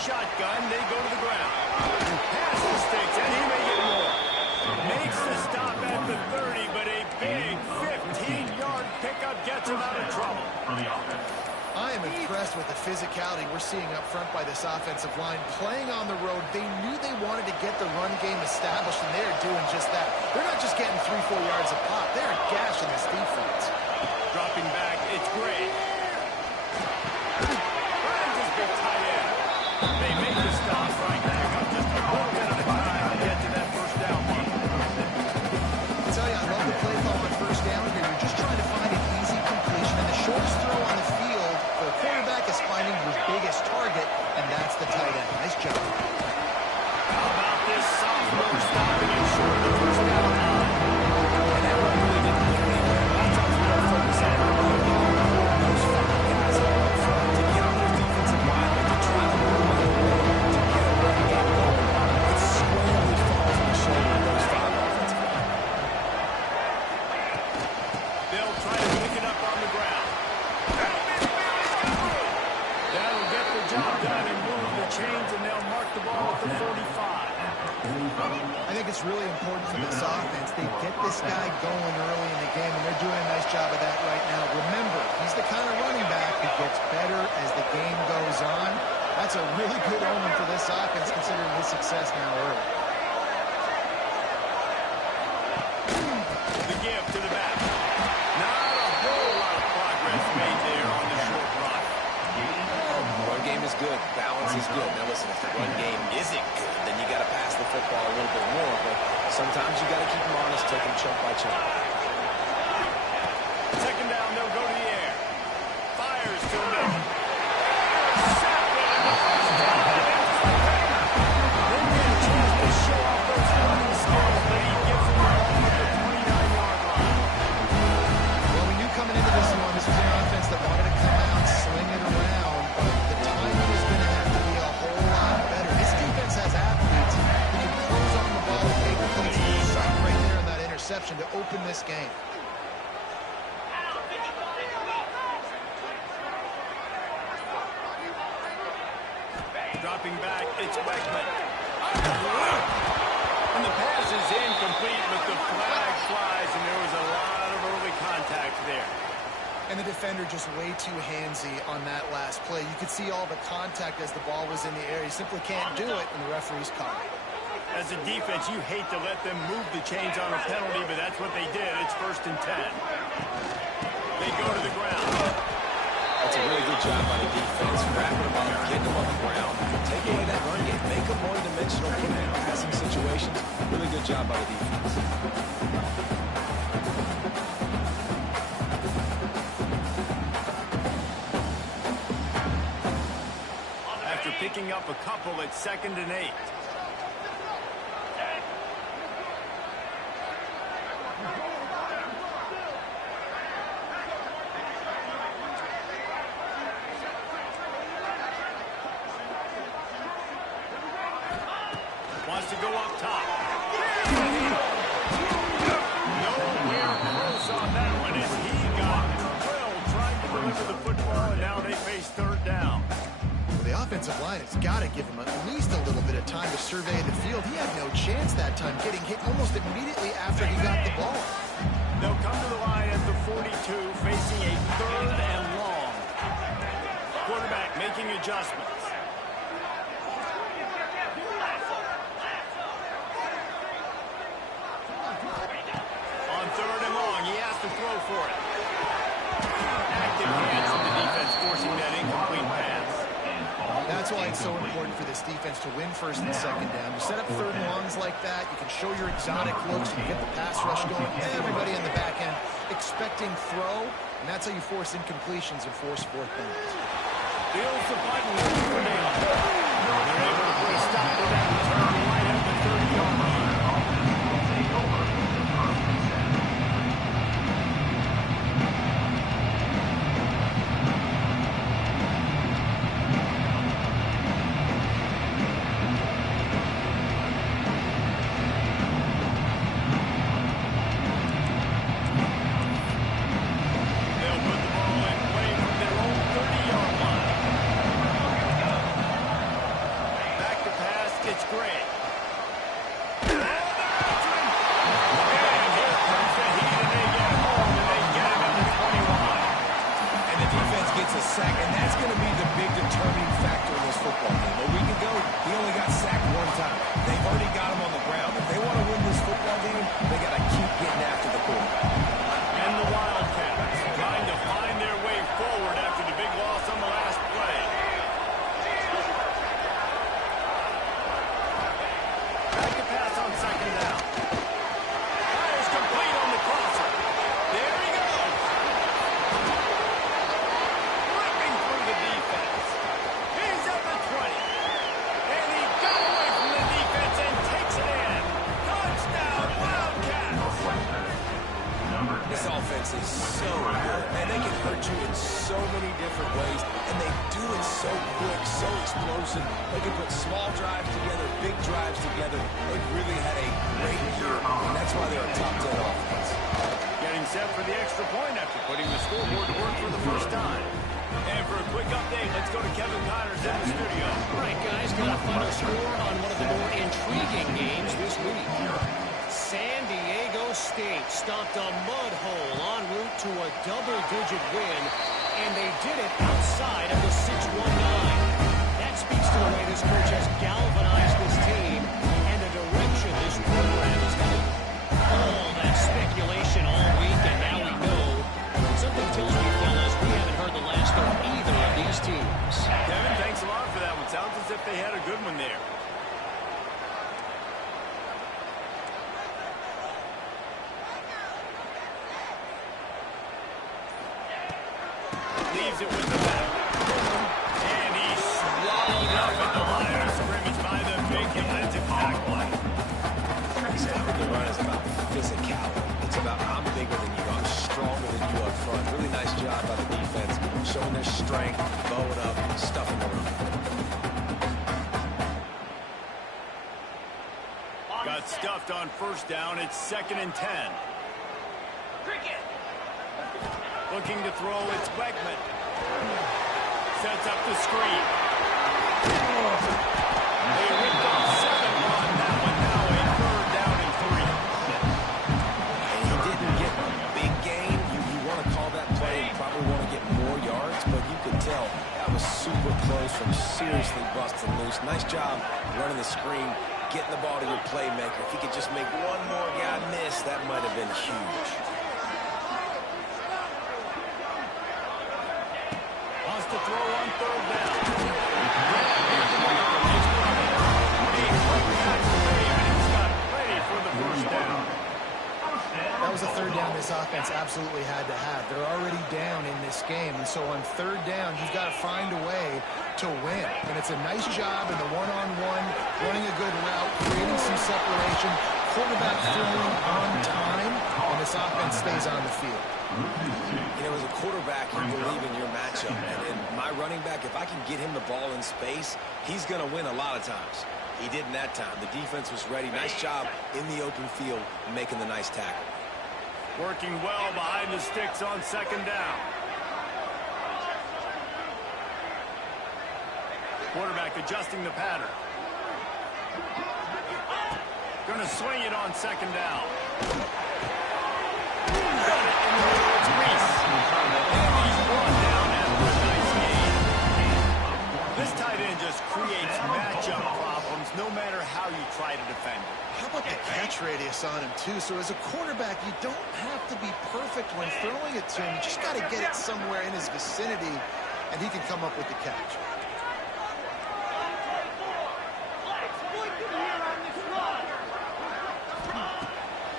shotgun. They go to the ground. Pass the sticks, and he may get more. Makes the stop at the 30, but a big 15-yard pickup gets him out of trouble. I am impressed with the physicality we're seeing up front by this offensive line. Playing on the road, they knew they wanted to get the run game established, and they are doing just that. They're not just getting 3-4 yards a pop. They're gashing this defense. Dropping back, it's great. Just big tight end. They make the stop right back up just a little bit at a time to get to that first down mark. I tell you, I love the play call on first down here. You're just trying to find an easy completion, and the shortest throw on the field for a quarterback is finding your biggest target, and that's the tight end. Nice job. How about this sophomore stopping it short of the first down line? And that one really didn't look anywhere. That's how it's more focused on those 5 guys up front to get on those defensive linemen to try to move on the road to get a run game going. It squarely falls on the shoulder of those 5 offensive linemen. They'll try to pick it up on the ground. That'll get the job done and move the chains, and they'll mark the ball at the 45. I think it's really important for this offense. They get this guy going early in the game, and they're doing a nice job of that right now. Remember, he's the kind of running back who gets better as the game goes on. That's a really good omen for this offense, considering his success now early. The give to the back. Not a whole lot of progress made there on the short run. Run game is good. Balance is good. Now listen, if the run game isn't good, then you got to pass the football a little bit more. But sometimes you got to keep them honest, take them chunk by chunk. Second down, they'll go to the air. Fires to the middle. Then we have a chance to show off those running skills, but he gives them the ball at the 29-yard line. Well, we knew coming into this one, this was an offense that wanted to come out, sling it around, but the timing is going to have to be a whole lot better. This defense has athletes who can close on the ball and make plays. Something right there in that interception to open this game. Dropping back, it's Wegman. And the pass is incomplete, but the flag flies, and there was a lot of early contact there. And the defender just way too handsy on that last play. You could see all the contact as the ball was in the air. He simply can't do it, and the referee's caught. As a defense, you hate to let them move the chains on a penalty, but that's what they did. It's 1st and 10. They go to the ground. That's a really good job by the defense. Wrapping them up, getting them on the ground, take away that run game, make them one-dimensional in their passing situations. Really good job by the defense. After picking up a couple, it's 2nd and 8. Wants to go up top. Nowhere close on that one as he got drilled trying to deliver the football, and now they face 3rd down. Well, the offensive line has got to give him at least a little bit of time to survey the field. He had no chance that time, getting hit almost immediately after he got the ball. They'll come to the line at the 42, facing a 3rd and long. Quarterback making adjustments. On 3rd and long, he has to throw for it. Active hands from the defense, forcing that incomplete pass. That's why it's so important for this defense to win 1st and 2nd down. You set up 3rd and longs like that, you can show your exotic looks, you get the pass rush going, everybody in the back end expecting throw, and that's how you force incompletions and force 4th downs. Feels the button. They're able to put a stop to that return right at the 30-yard line. it's Gray. Oh, they're after him. And here comes the heat, and they get home, and they get him at the 21. And the defense gets a sack, and that's going to be the big determining factor in this football game. A week ago, he only got sacked one time. They've already got him on the ground. If they want to win this football game, they got to keep getting after the quarterback. And the Wildcats trying to find their way forward after the big loss on the last play. Back to pass on second down. Fires complete on the crosser. There he goes. Ripping through the defense. He's at the 20. And he got away from the defense and takes it in. Touchdown, Wildcats. This offense is so good, and they can hurt you in so many different ways, and they do it so quick, so explosive. They can put small drives together, big drives together. They've really had a great year, and that's why they're a top 10 offense. Getting set for the extra point after putting the scoreboard to work for the first time. And for a quick update, let's go to Kevin Connors in the studio. All right, guys, got a final score on one of the more intriguing games this week. San Diego State stopped a mud hole en route to a double-digit win, and they did it outside of the 6-1-9. That speaks to the way this coach has galvanized this team and the direction this program is headed. All that speculation all week, and now we know. Something tells me, fellas, we haven't heard the last of either of these teams. Kevin, thanks a lot for that one. Sounds as if they had a good one there. Leaves it with the back. And he swallowed up at the line of scrimmage by the big defensive tackle. The run is about physicality. It's about I'm bigger than you, I'm stronger than you up front. Really nice job by the defense, showing their strength, bowing up, stuffing the run. Got stuffed on first down. It's 2nd and 10. Looking to throw, it's Beckman. Sets up the screen. They ripped off 7 on that one. Now a 3rd down and 3. And he didn't get a big gain. You want to call that play, you probably want to get more yards, but you could tell that was super close from seriously busting loose. Nice job running the screen, getting the ball to your playmaker. If he could just make one more guy miss, that might have been huge. Wants to throw on 3rd down. Ready for the first down. That was a 3rd down this offense absolutely had to have. They're already down in this game, and so on 3rd down, you've got to find a way to win. And it's a nice job in the one-on-one, running a good route, creating some separation, quarterback throwing on time, and this offense stays on the field. You know, as a quarterback, you believe in your matchup. And my running back, if I can get him the ball in space, he's going to win a lot of times. He didn't that time. The defense was ready. Nice job in the open field, making the nice tackle. Working well behind the sticks on 2nd down. Quarterback adjusting the pattern. Going to swing it on 2nd down. Got it in the middle. It's Reese. And he's brought down after a nice gain. This tight end just creates matchup problems no matter how you try to defend it. How about the catch radius on him, too? So as a quarterback, you don't have to be perfect when throwing it to him. You just got to get it somewhere in his vicinity, and he can come up with the catch.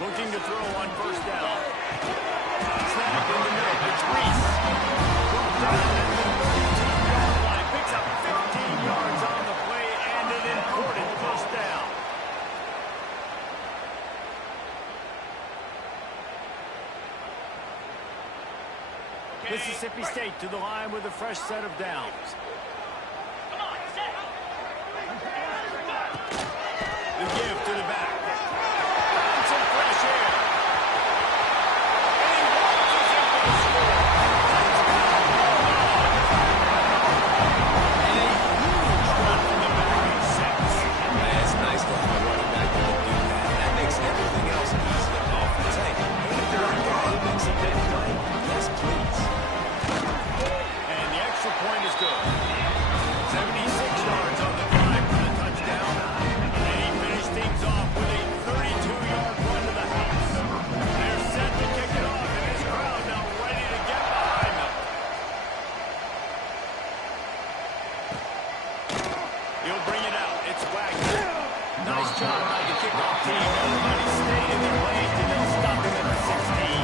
Looking to throw on 1st down. Snapped in the middle. It's Reese. Brought down at the 13-yard line. Picks up 15 yards on the play and an important 1st down. Mississippi State to the line with a fresh set of downs. The give to the back. And some fresh air. And he launches it for the score. And a huge run from the back in 6. As He'll bring it out. It's Wagner. Nice job by the kickoff team. Everybody stayed in their lanes, and they'll stop him at the 16.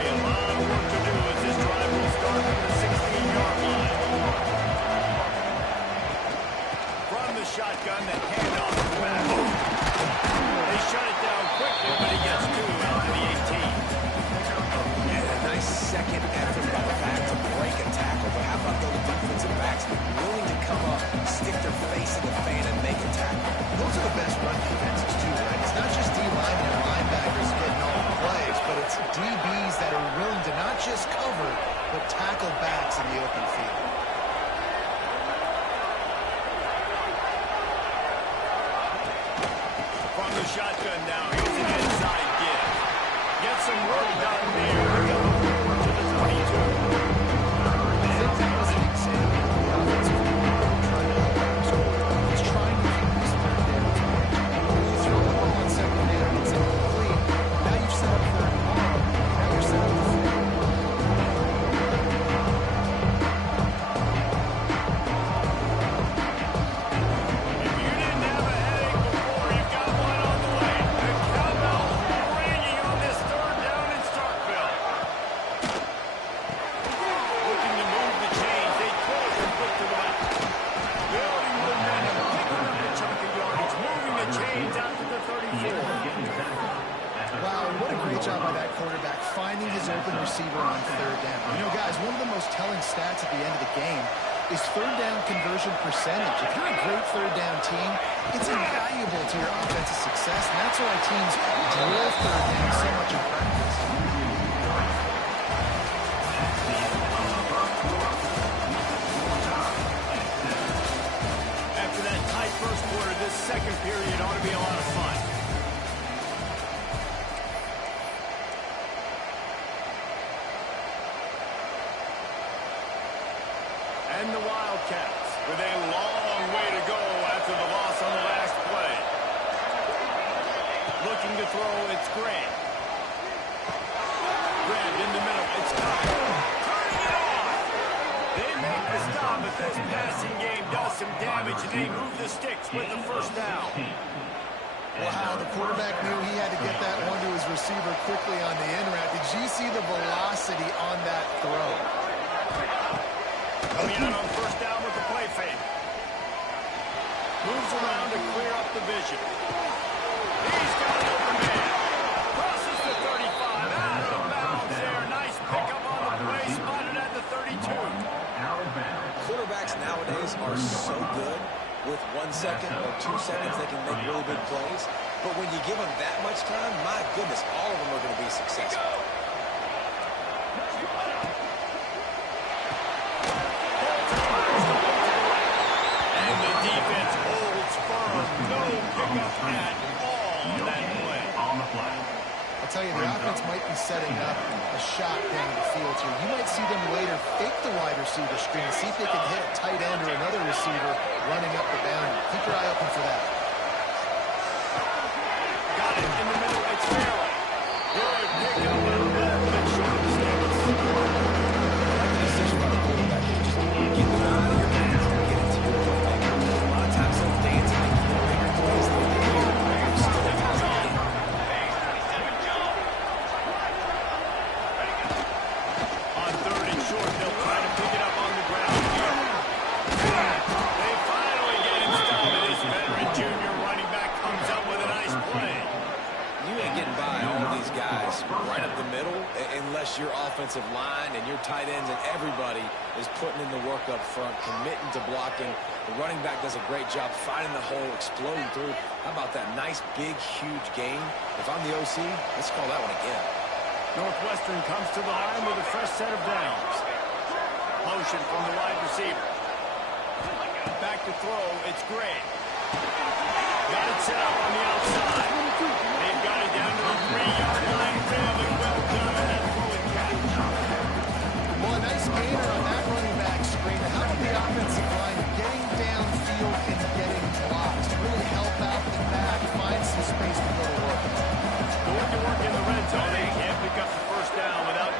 A lot of work to do as this drive will start from the 16-yard line. From the shotgun, the handoff to the back. They shut it down quickly, but he gets two out to the 18. And a nice second effort by the back to break a tackle. But how about those defensive backs willing to come up, stick their face in the fan, and make a tackle? Those are the best run defenses, too, right? It's not just D-linemen and linebackers getting all the plays, but it's DBs that are willing to not just cover, but tackle backs in the open field. From the shotgun now, here's an inside give. Get some work done there. To the 22. He's trying to keep this third down. When you throw the ball on second down, it's incomplete. Now you've set up third and long. Now you're set up for fourth. If you didn't have a headache before, you've got one on the way. The cowbells ringing on this third down in Starkville. Looking to move the chains. They close and put to the left. Building momentum, picking up a chunk of yardage, moving the chains out to the 34. Wow, what a great job by that quarterback, finding his open receiver on third down. You know, guys, one of the most telling stats at the end of the game is third down conversion percentage. If you're a great third down team, it's invaluable to your offensive success, and that's why teams drill third down so much in practice. After that tight first quarter, this second period ought to be a lot of fun. And the Wildcats with a long way to go after the loss on the last play. Looking to throw, it's Grant. Grant in the middle, it's Kyle. Turning it off! They make the stop, but this passing game does some damage, and they move the sticks with the first down. Wow, the quarterback knew he had to get that one to his receiver quickly on the in route. Did you see the velocity on that throw? Coming out on first down with the play fake. Moves around to clear up the vision. He's got an open man. Crosses the 35. Out of bounds there. Nice pickup on the play. Spotted at the 32. Quarterbacks nowadays are so good. With 1 second or 2 seconds, they can make really big plays. But when you give them that much time, my goodness, all of them are going to be successful. And the defense holds firm. No pickup at all on that play. I'll tell you, the offense might be setting up a shot down the field here. You might see them later fake the wide receiver screen, see if they can hit a tight end or another receiver running up the boundary. Keep your eye open for that. Got it in the middle. It's Farrell. Good pickup a little bit short of the sticks. Decision by the quarterback is just get the ball out of your hands and get it to your playmaker. A lot of times they'll dance and make bigger plays than they do. Still a positive game. On third and short, they'll try to pick it up on the ground here. They finally get him stopped. This veteran junior running back comes up with a nice play. You ain't getting by all these guys right up the middle unless your offensive line and your tight ends and everybody is putting in the work up front, committing to blocking. The running back does a great job finding the hole, exploding through. How about that nice, big, huge gain? If I'm the OC, let's call that one again. Northwestern comes to the line with a fresh set of downs. Motion from the wide receiver. Back to throw, it's Gray. Got it set up on the outside. They've got it down to the 3-yard line. Really well done on that throw and catch. Well, a nice gainer on that running back screen. How about the offensive line getting downfield and getting blocks to really help out the back, find some space to go to work. Going to work in the red zone. They can't pick up the first down without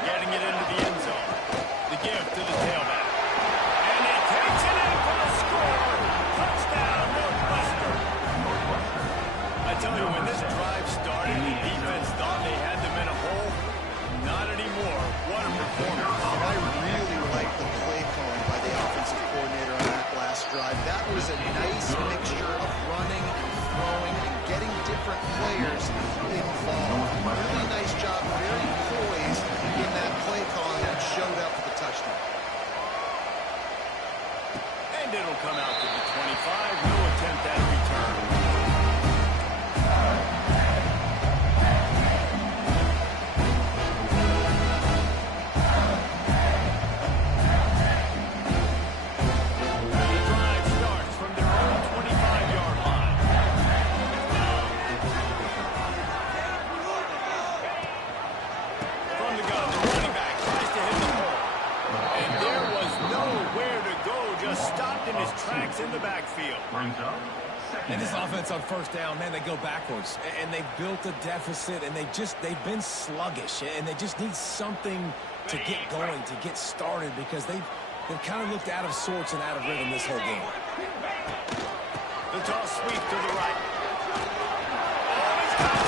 in the backfield. And this offense on first down, man, they go backwards. And they've built a deficit, and they've been sluggish. And they just need something to get going, to get started, because they've kind of looked out of sorts and out of rhythm this whole game. The toss sweep to the right. Oh, he's got it.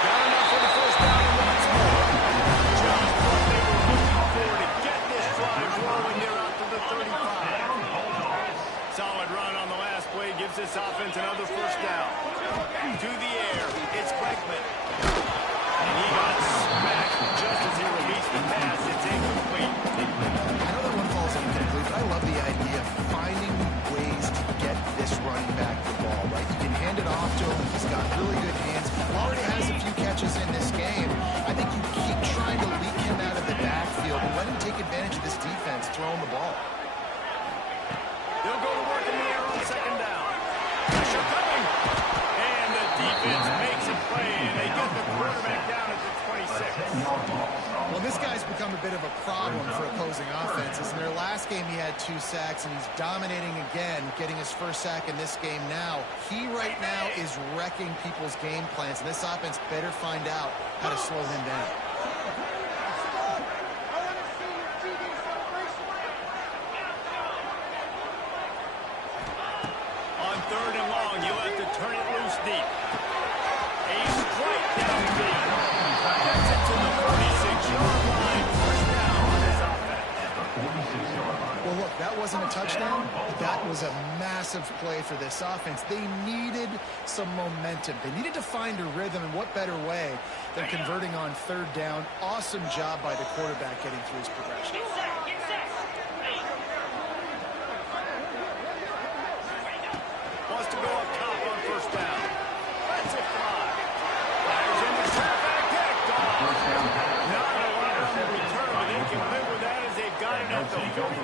Got enough for the first down and once more. Just what they were looking for to get this drive rolling there out to the 35. Solid run on the last play gives this offense another first down. To the air, it's Bregman. And he got smacked just as he released the pass. It's incomplete. I know that one falls incomplete, but I love the idea of finding ways to get this running back the ball, right? You can hand it off to him. He's got really good hands. Already has a few catches in this game. I think you keep trying to leak him out of the backfield and let him take advantage of this defense throwing the ball. They'll go to work in the air on second down. Pressure coming. And the defense makes a play, and they get the quarterback down at the 26. Well, this guy's become a bit of a problem for opposing offenses. In their last game, he had 2 sacks, and he's dominating again, getting his first sack in this game now. He right now is wrecking people's game plans, and this offense better find out how to slow him down. On third and long, you'll have to turn it loose deep. A strike down deep. Gets it to the 46-yard line. First down on this offense. Well, look, that wasn't a touchdown. That was a massive play for this offense. They needed some momentum. They needed to find a rhythm, and what better way than converting on third down. Awesome job by the quarterback getting through his progression. Wants to go up top on first down. That's a fly. Fires into traffic. Picked off. Not a lot on the return, but they can live with that as they've got it at the 49.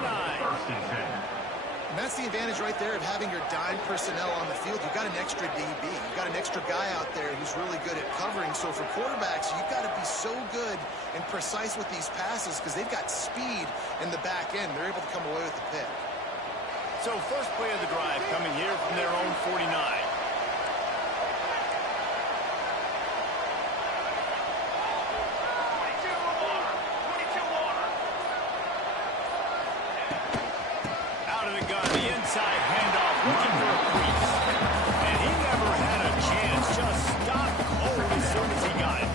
And that's the advantage right there of having your dime personnel on the field. You've got an extra DB. You've got an extra guy out there who's really good at covering. So for quarterbacks, you've got to be so good and precise with these passes because they've got speed in the back end. They're able to come away with the pick. So first play of the drive coming here from their own 49. Out of the gun, the inside handoff, looking for a crease. And he never had a chance, just stopped cold as soon as he got it.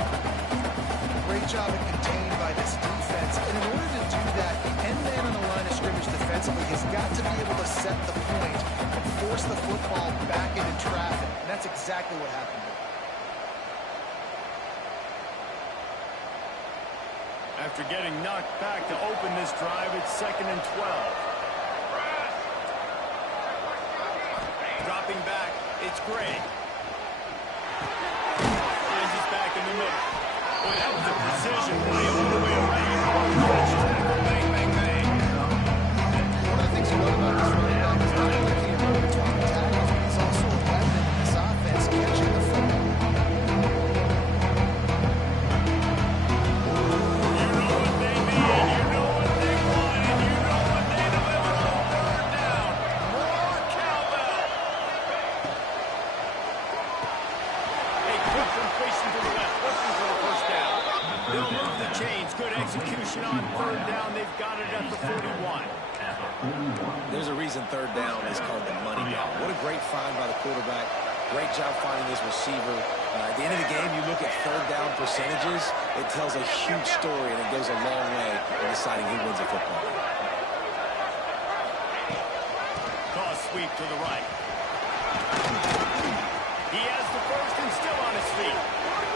Great job at contained by this defense. And in order to do that, the end man on the line of scrimmage defensively has got to be able to set the point and force the football back into traffic. And that's exactly what happened here. After getting knocked back to open this drive, it's 2nd and 12. Dropping back, it's Gray. Finds his back in the middle. Boy, that was a precision play all the way around. Bang, bang, bang. One of the things you love about this running back is not only can he run between the tackles, but he's also a weapon in this offense catching the football. You know what they need, you know what they want, and you know what they deliver on third down. More cowbell. A quick completion to the left, looking for the first down. They'll move the chains. Good execution on third down. They've got it at the 41. There's a reason third down is called the money down. What a great find by the quarterback. Great job finding this receiver. At the end of the game, you look at third down percentages. It tells a huge story, and it goes a long way in deciding who wins a football game. Toss sweep to the right. He has the first and still on his feet.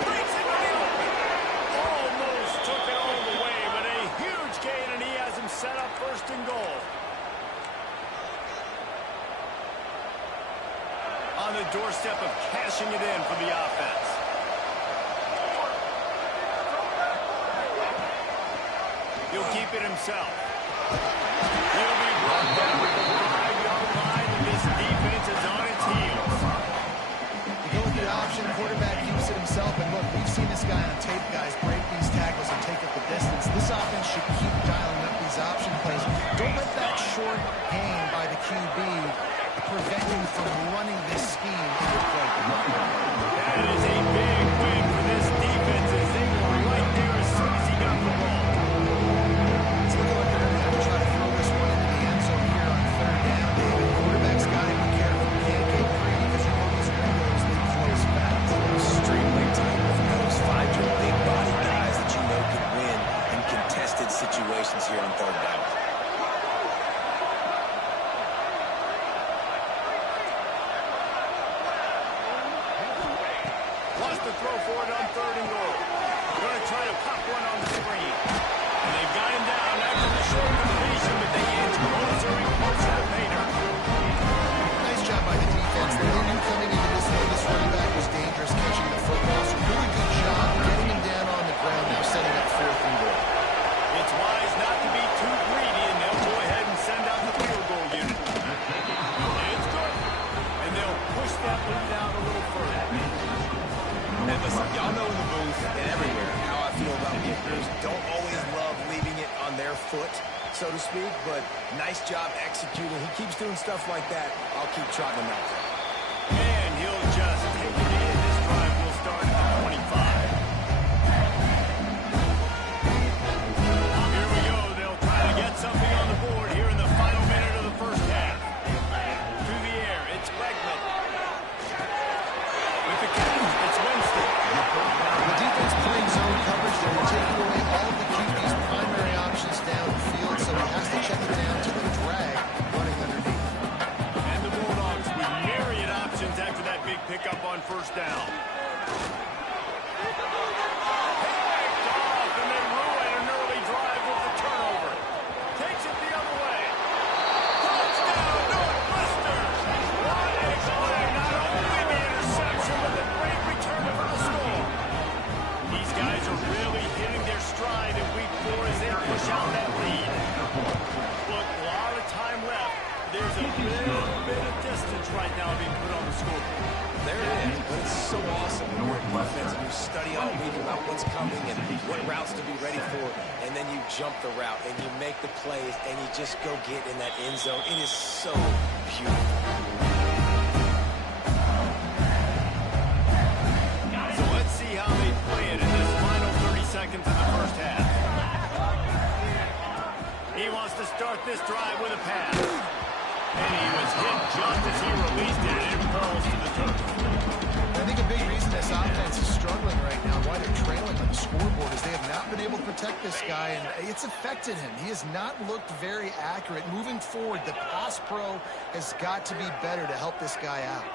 Breaks it wide open. Almost took it all the way, but a huge gain, and he has him set up first and goal. On the doorstep of cashing it in for the offense. He'll keep it himself. He'll be brought down at the 5-yard line, and this defense is on its heels. You go with the option, quarterback keeps it himself, and look, we've seen this guy on tape, guys, break these tackles and take up the distance. This offense should keep dialing up these option plays. Don't let that short gain by the QB preventing from running this scheme into play. That is a big win for this defense as they were right there as soon as he got the ball. Let's look like they're going to have to try to throw this one into the end zone here on third down, David. Quarterback's got to be careful. Can't get greedy because you know these windows, they close fast. Extremely tight with those 5 big body guys that you know can win in contested situations here on third down. Wants to throw for it on third and goal. Going to try to pop one on the screen. And they've got him down after the short completion, but they inch closer and closer to Painter. Nice job by the defense. They knew coming into this one, this running back was dangerous catching the football. So really good job getting him down on the ground, now setting up fourth and goal. It's wise not to be too greedy, and they'll go ahead and send out the field goal unit. It's good. And they'll push that lead out a little further. And listen, y'all know in the booth and everywhere how I feel about kickers. Don't always love leaving it on their foot, so to speak, but nice job executing. He keeps doing stuff like that. I'll keep trotting him out there. And he'll just take it in. This drive will start at the 25. Here we go. They'll try to get something on the board here in the final minute of the first half. Through the air, it's Bregman. With the catch, it's Nwst. The defense playing zone coverage, they're taking away all of the QB's primary options downfield, so he has to check it down to the drag running underneath. And the Bulldogs with myriad options after that big pickup on first down. Picked off, and they ruin an early drive with the turnover. Takes it the other way. Touchdown, Northwestern! What a play! Not only the interception, but the great return for the score. These guys are really hitting their stride in week 4 as they push out that lead. Look, a lot of time left. There's a little bit of distance right now being put on the scoreboard. There it is, but it's so awesome when you're a defense and you study all week about what's coming and what routes to be ready for, and then you jump the route and you make the plays and you just go get in that end zone. It is so beautiful. So let's see how they play it in this final 30 seconds of the first half. He wants to start this drive with a pass. And he was hit just as he released it, and it falls to the turf. I think a big reason this offense is struggling right now, why they're trailing on the scoreboard, is they have not been able to protect this guy, and it's affected him. He has not looked very accurate. Moving forward, the pass pro has got to be better to help this guy out.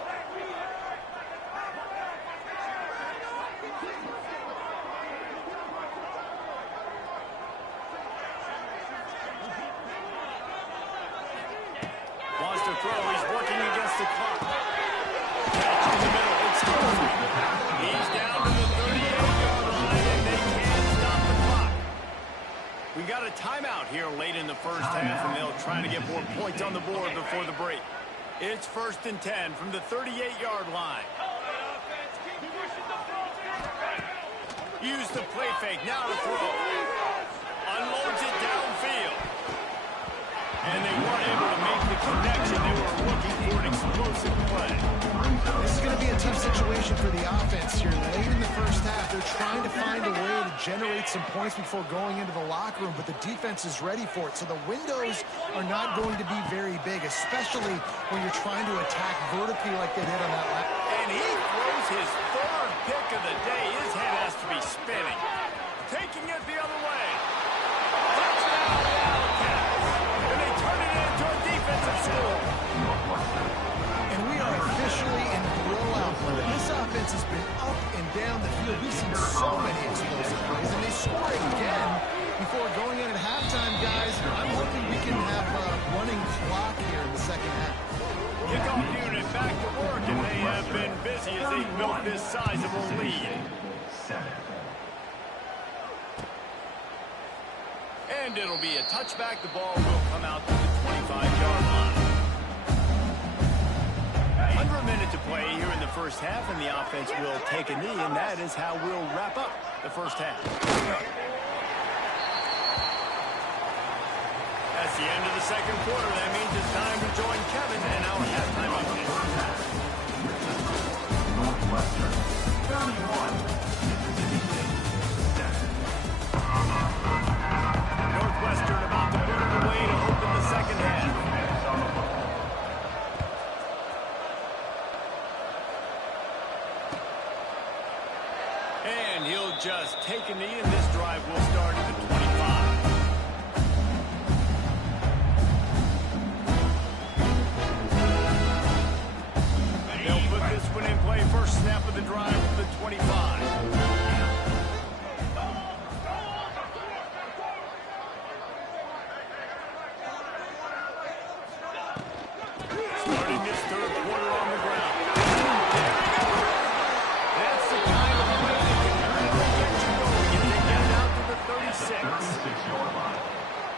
Wants to throw. He's working against the clock. Catch in the middle. It's through. He's down to the 38-yard line, and they can't stop the clock. We got a timeout here late in the first half, and they'll try to get more points on the board before the break. It's 1st and 10 from the 38-yard line. Use the play fake. Now to throw. Unloads it downfield. And they weren't able to make the connection. They were looking for an explosive play. This is going to be a tough situation for the offense here. Late in the first half, they're trying to find a way to generate some points before going into the locker room, but the defense is ready for it. So the windows are not going to be very big, especially when you're trying to attack vertically like they did on that last. And he throws his 3rd pick of the day. His head has to be spinning. Taking it the other way. Touchdown, Wildcats. And they turn it into a defensive score. And we are officially in blowout mode. This offense has been up and down the field. We've seen so many explosive plays, and they score again before going in at halftime, guys. I'm hoping we can have a running clock here in the second half. Kickoff unit back to work, and they have been busy as they built this sizable lead. And it'll be a touchback. The ball will come out to the 25-yard line. Under a minute to play here in the first half, and the offense will take a knee, and that is how we'll wrap up the first half. That's the end of the second quarter. That means it's time to join Kevin and our halftime update. Northwestern 31, Mississippi State 7. Northwestern about to put it away to open the second half. And he'll just take a knee, and this drive will start at the 25. They'll put this one in play. First snap of the drive to the 25. Starting this third quarter on the ground. That's the kind of play that can really get you going if they get it out to the 36. 36-yard line.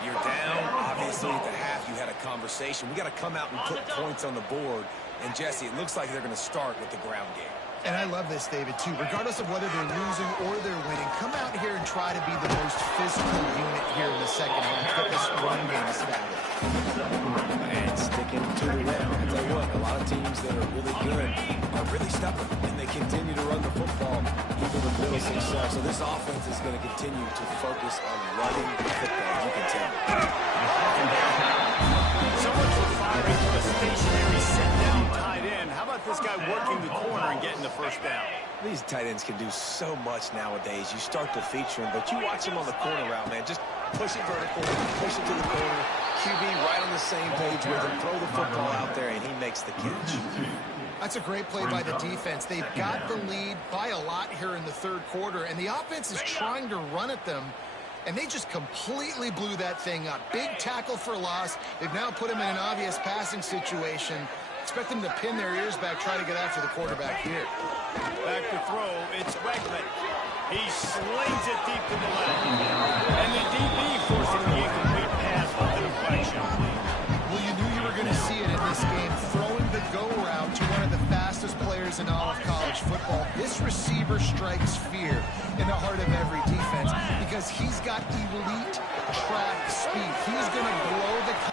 You're down. Obviously, at the half, you had a conversation. We got to come out and put points on the board. And, Jesse, it looks like they're going to start with the ground game. And I love this, David, too. Regardless of whether they're losing or they're winning, come out here and try to be the most physical unit here in the second half. Get this run game established. And sticking to the run. I tell you what, a lot of teams that are really good are really stubborn, and they continue to run the football even with little success. So this offense is going to continue to focus on running the football. You can tell. So much for firing from a stationary set-down tight end. How about this guy working the corner and getting the first down? These tight ends can do so much nowadays. You start to feature them, but you watch them on the corner route, man. Just push it vertical, push it to the corner. QB right on the same page with him. Throw the football out there, and he makes the catch. That's a great play by the defense. They've got the lead by a lot here in the third quarter, and the offense is trying to run at them, and they just completely blew that thing up. Big tackle for loss. They've now put him in an obvious passing situation. Expect them to pin their ears back, try to get after the quarterback here. Back to throw, it's Wegman. He slings it deep to the left. And the DB forcing the incomplete pass on the deflection. Well, you knew you were going to see it in this game, throwing the go route to one of the fastest players in all of college football. This receiver strikes fear in the heart of every defense because he's got elite track speed. He's going to blow the